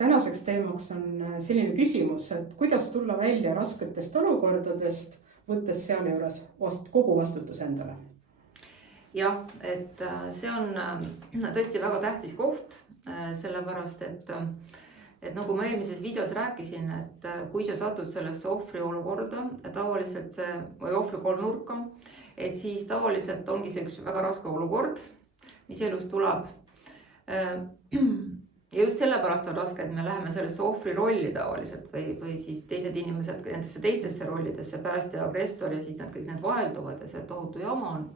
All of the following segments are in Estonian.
tänaseks teemaks on selline küsimus, et kuidas tulla välja rasketest olukordadest, võttes sealjuures kogu vastutus endale. Jah, et see on tõesti väga tähtis koht, sellepärast et nagu ma eelmises videos rääkisin, et kui sa satud sellesse ohvri olukorda, tavaliselt see või ohvri kolmnurka, et siis tavaliselt ongi see üks väga raske olukord, mis elus tuleb. Ja just sellepärast on raske, et me läheme sellesse ohvri rolli tavaliselt või siis teised inimesed nendesse teistesse rollidesse, päästja, agressor ja siis nad kõik need vahelduvad ja see tohutu jama on.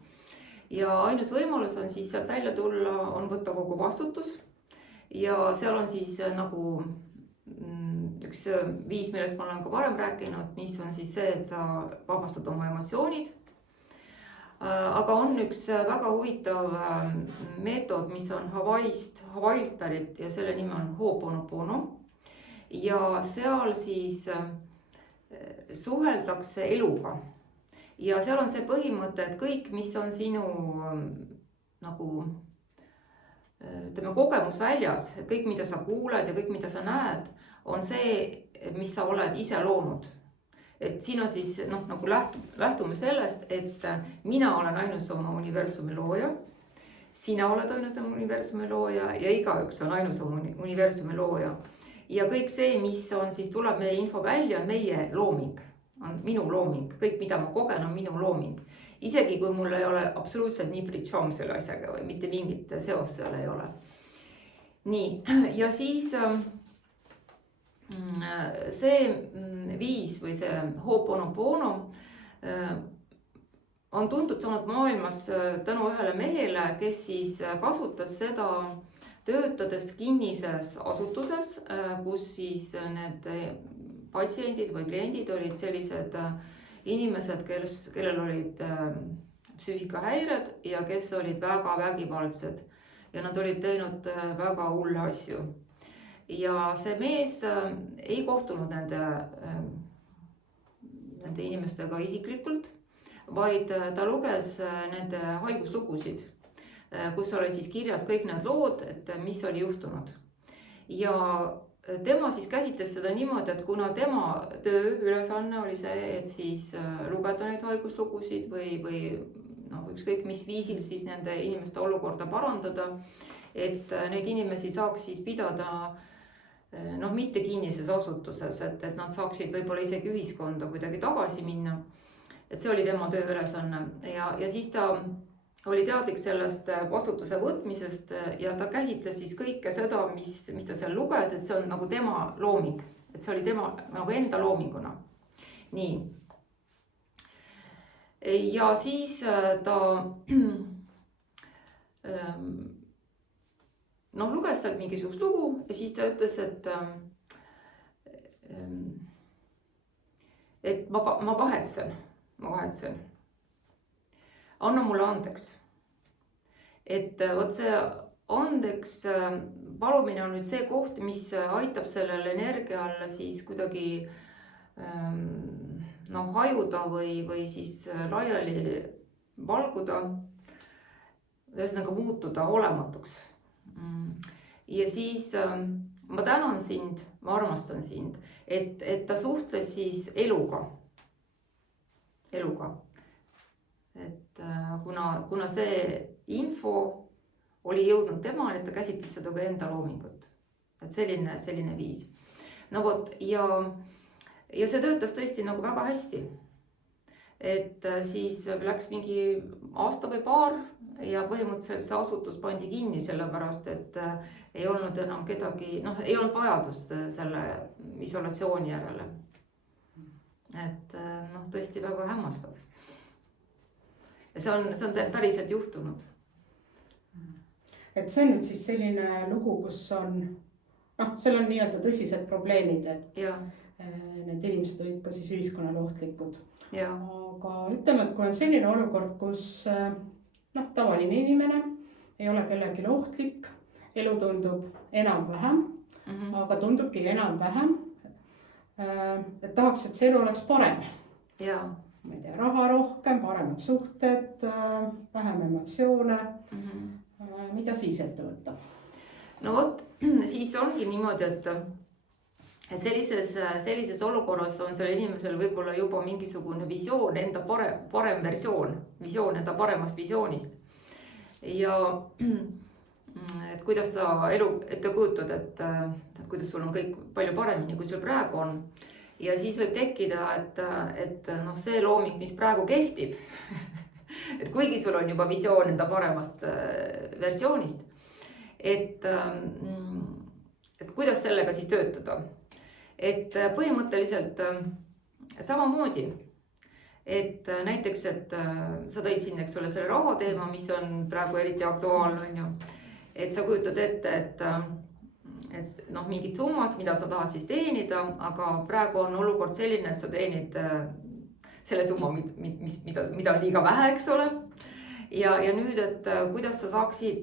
Ja ainus võimalus on siis sealt välja tulla, on võtta kogu vastutus ja seal on siis nagu üks viis, millest ma olen ka varem rääkinud, mis on siis see, et sa vabastad oma emotsioonid. Aga on üks väga huvitav meetod, mis on Hawaiilt pärit ja selle nimi on Ho'oponopono. Ja seal siis suheldakse eluga. Ja seal on see põhimõte, et kõik, mis on sinu nagu, kogemus väljas, kõik, mida sa kuuled ja kõik, mida sa näed, on see, mis sa oled ise loonud. Et siin on siis nagu lähtume sellest, et mina olen ainus oma universumi looja, sina oled ainus oma universumi looja ja igaüks on ainus oma universumi looja. Ja kõik see, mis on siis tuleb meie info välja, on meie looming, on minu looming, kõik mida ma kogen on minu looming. Isegi kui mul ei ole absoluutselt nii pritšom selle asjaga või mitte mingit seost seal ei ole. Nii, ja siis see viis või see Ho'oponopono on tuntud saanud maailmas tänu ühele mehele, kes siis kasutas seda töötades kinnises asutuses, kus siis need patsiendid või kliendid olid sellised inimesed, kellel olid psüühikahäired ja kes olid väga vägivaldsed ja nad olid teinud väga hulle asju. Ja see mees ei kohtunud nende inimestega isiklikult, vaid ta luges nende haiguslugusid, kus oli siis kirjas kõik need lood, et mis oli juhtunud. Ja tema siis käsitles seda niimoodi, et kuna tema töö ülesanne oli see, et siis lugeda neid haiguslugusid või ükskõik mis viisil siis nende inimeste olukorda parandada, et neid inimesi saaks siis pidada mitte kinnises asutuses, et nad saaksid võib-olla isegi ühiskonda kuidagi tagasi minna. Et see oli tema töö ülesanne ja siis ta oli teadlik sellest vastutuse võtmisest ja ta käsitles siis kõike seda, mis ta seal luges, et see on nagu tema looming, et see oli tema nagu enda loominguna. Nii. Ja siis ta luges sealt mingisugust lugu ja siis ta ütles, et ma kahetsen. Anna mulle andeks. Et võt see andeks palumine on nüüd see koht, mis aitab sellel energial siis kuidagi hajuda või siis laiali valguda, ühesõnaga muutuda olematuks. Ja siis ma tänan sind, ma armastan sind, et ta suhtles siis eluga. Et kuna see info oli jõudnud temani, et ta käsitles seda ka enda loomingut. Et selline viis. Ja see töötas tõesti nagu väga hästi. Et siis läks mingi aasta või paar ja põhimõtteliselt see asutus pandi kinni sellepärast, et ei olnud enam kedagi, ei olnud vajadust selle isolatsiooni järele. Et tõesti väga hämmastav. Ja see on päriselt juhtunud. Et see on nüüd siis selline lugu, kus on, seal on nii-öelda tõsised probleemid, et need inimesed olid ka siis ühiskonnale ohtlikud. Aga ütleme, et kui on selline olukord, kus tavaline inimene ei ole kellelgi ohtlik, elu tundub enam-vähem, aga tundubki enam-vähem, et tahaks, et see elu oleks parem. Ma ei tea, raha rohkem, paremad suhted, vähem emotsioone, mida siis ette võtta? No vot, siis ongi niimoodi, et sellises olukorras on sellel inimesel võib-olla juba mingisugune visioon, enda parem visioon enda paremast visioonist. Ja et kuidas sa elu ette kujutad, et kuidas sul on kõik palju paremini, kui sul praegu on. Ja siis võib tekkida, et noh, see looming, mis praegu kehtib, et kuigi sul on juba visioon enda paremast versioonist, et kuidas sellega siis töötada. Et põhimõtteliselt samamoodi, et näiteks, et sa tõid siin, eks ole, selle raha teema, mis on praegu eriti aktuaalne, on ju. Et sa kujutad ette, et noh, mingit summast, mida sa tahad siis teenida, aga praegu on olukord selline, et sa teenid selle summa, mida on liiga vähe, eks ole. Ja nüüd, et kuidas sa saaksid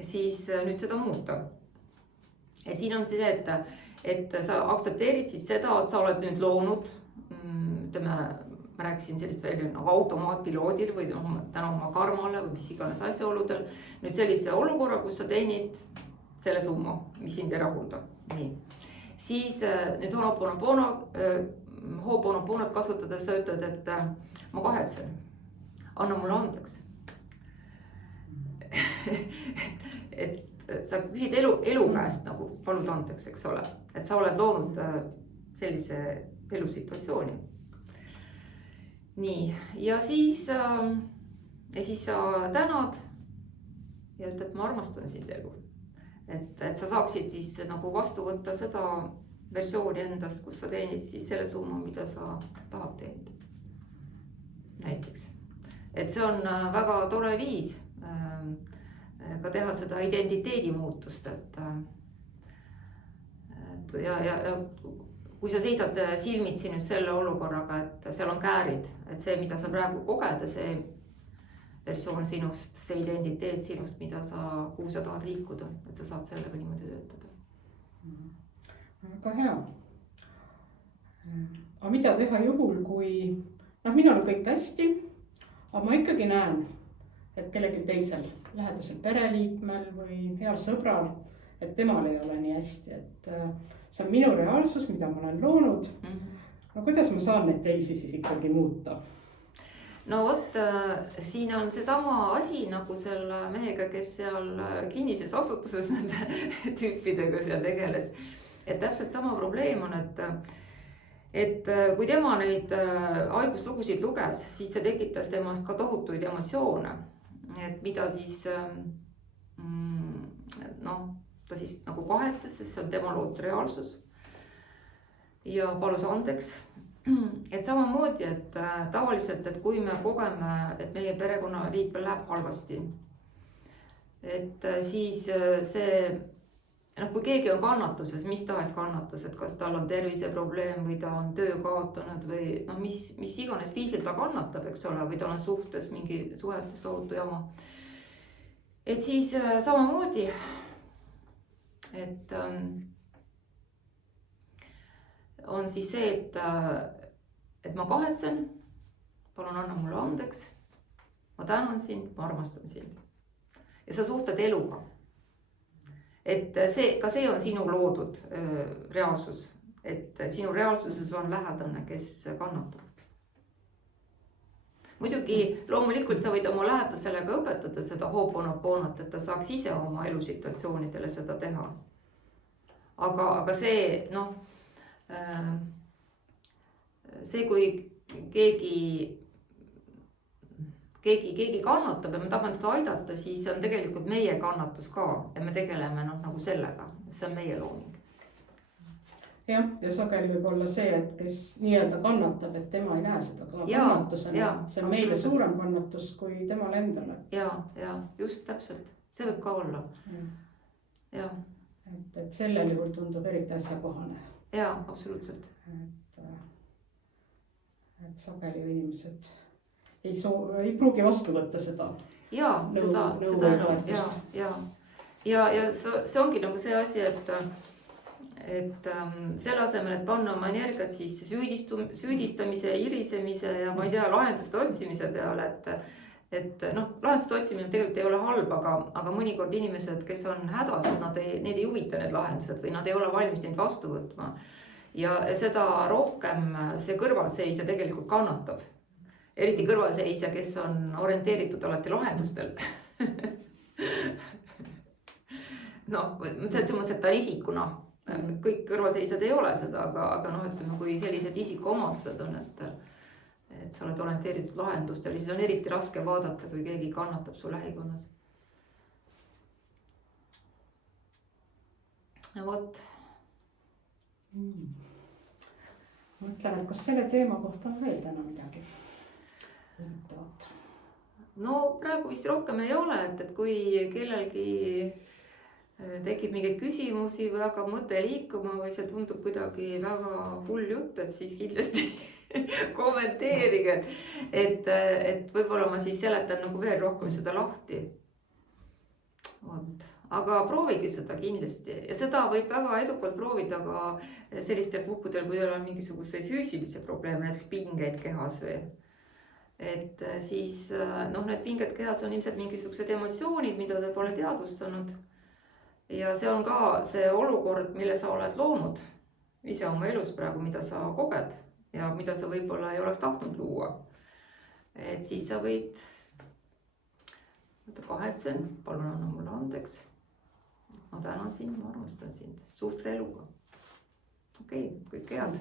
siis nüüd seda muuta. Ja siin on see, et sa aktsepteerid siis seda, et sa oled nüüd loonud, ütleme, ma rääkisin sellist veel nagu automaatpiloodil või tänu oma karmale või mis iganes asjaoludel, nüüd sellise olukorra, kus sa teenid selle summa, mis sind ei rahulda. Nii. Siis nüüd Ho'oponoponot kasutades sa ütled, et ma kahetsen, anna mulle andeks. et sa küsid elu käest nagu palud andeks, eks ole, et sa oled loonud sellise elusituatsiooni. Nii, ja siis sa tänad ja ütled, ma armastan sind elu. Et sa saaksid siis nagu vastu võtta seda versiooni endast, kus sa teenid siis selle summa, mida sa tahad teenida. Näiteks. Et see on väga tore viis ka teha seda identiteedi muutust, ja kui sa seisad silmitsi nüüd selle olukorraga, et seal on käärid, et see, mida sa praegu koged, see versioon sinust, see identiteet sinust, kuhu sa tahad liikuda, et sa saad sellega niimoodi töötada. Väga hea. Aga mida teha juhul, kui minul on kõik hästi, aga ma ikkagi näen, et kellelgi teisel, lähedasel pereliikmel või heal sõbral, et temal ei ole nii hästi, et see on minu reaalsus, mida ma olen loonud. No kuidas ma saan neid teisi siis ikkagi muuta? No vot, siin on seesama asi nagu selle mehega, kes seal kinnises asutuses nende tüüpidega seal tegeles. Et täpselt sama probleem on, et kui tema neid haiguslugusid luges, siis see tekitas temast ka tohutuid emotsioone. Et mida siis, ta siis nagu kahetses, sest see on tema loodud reaalsus ja palus andeks. Et samamoodi, et tavaliselt, et kui me kogeme, et meie perekonnaliikmel läheb halvasti, et siis see, kui keegi on kannatuses, mis tahes kannatus, et kas tal on terviseprobleem või ta on töö kaotanud või mis iganes viisil ta kannatab, eks ole, või tal on suhtes mingi suhetes tohutu jama. Et siis samamoodi, et on siis see, et ma kahetsen, palun anna mulle andeks, ma tänan sind, ma armastan sind. Ja sa suhtled eluga. Et ka see on sinu loodud reaalsus, et sinu reaalsuses on lähedane, kes kannatab. Muidugi loomulikult sa võid oma lähedasele ka õpetada seda Ho'oponoponot, et ta saaks ise oma elusituatsioonidele seda teha. Aga see, see, kui keegi kannatab ja me tahame teda aidata, siis on tegelikult meie kannatus ka ja me tegeleme nagu sellega, see on meie looming. Jah, ja sageli võib olla see, et kes nii-öelda kannatab, et tema ei näe seda ka kannatusena. See on meile suurem kannatus kui temale endale. Ja, just täpselt. See võib ka olla. Ja. Et sellel juhul tundub eriti asjakohane. Ja, absoluutselt. Et sageli inimesed ei pruugi vastu võtta seda. Ja, seda see ongi nagu see asi, et selle asemel, et panna oma energiat siis süüdistamise, irisemise ja ma ei tea, lahenduste otsimise peale, et noh, lahenduste otsimine tegelikult ei ole halb, aga mõnikord inimesed, kes on hädas, neid ei huvita need lahendused või nad ei ole valmis neid vastu võtma. Ja seda rohkem see kõrvalseisja tegelikult kannatab. Eriti kõrvalseisja, kes on orienteeritud alati lahendustel. noh, selles mõttes, et ta isikuna, kõik kõrvalseisjad ei ole seda, aga noh, ütleme, kui sellised isikuomadused on, et sa oled orienteeritud lahendustel, siis on eriti raske vaadata, kui keegi kannatab su lähikonnas. Ja vot. Mõtlen, et kas selle teema kohta on veel täna midagi? No praegu vist rohkem ei ole, et kui kellelgi tekib mingeid küsimusi või hakkab mõte liikuma või see tundub kuidagi väga hull jutt, et siis kindlasti kommenteerige, et võib-olla ma siis seletan nagu veel rohkem seda lahti. Aga proovige seda kindlasti ja seda võib väga edukalt proovida ka sellistel puhkudel, kui teil on mingisuguse füüsilise probleeme, näiteks pingeid kehas või. Et siis noh, need pinged kehas on ilmselt mingisugused emotsioonid, mida te pole teadvustanud. Ja see on ka see olukord, mille sa oled loonud ise oma elus praegu, mida sa koged ja mida sa võib-olla ei oleks tahtnud luua. Et siis sa võid, kahetsen, palun anna mulle andeks. Ma tänan sind, ma armastan sind, suhtle eluga. Okei, kõik head.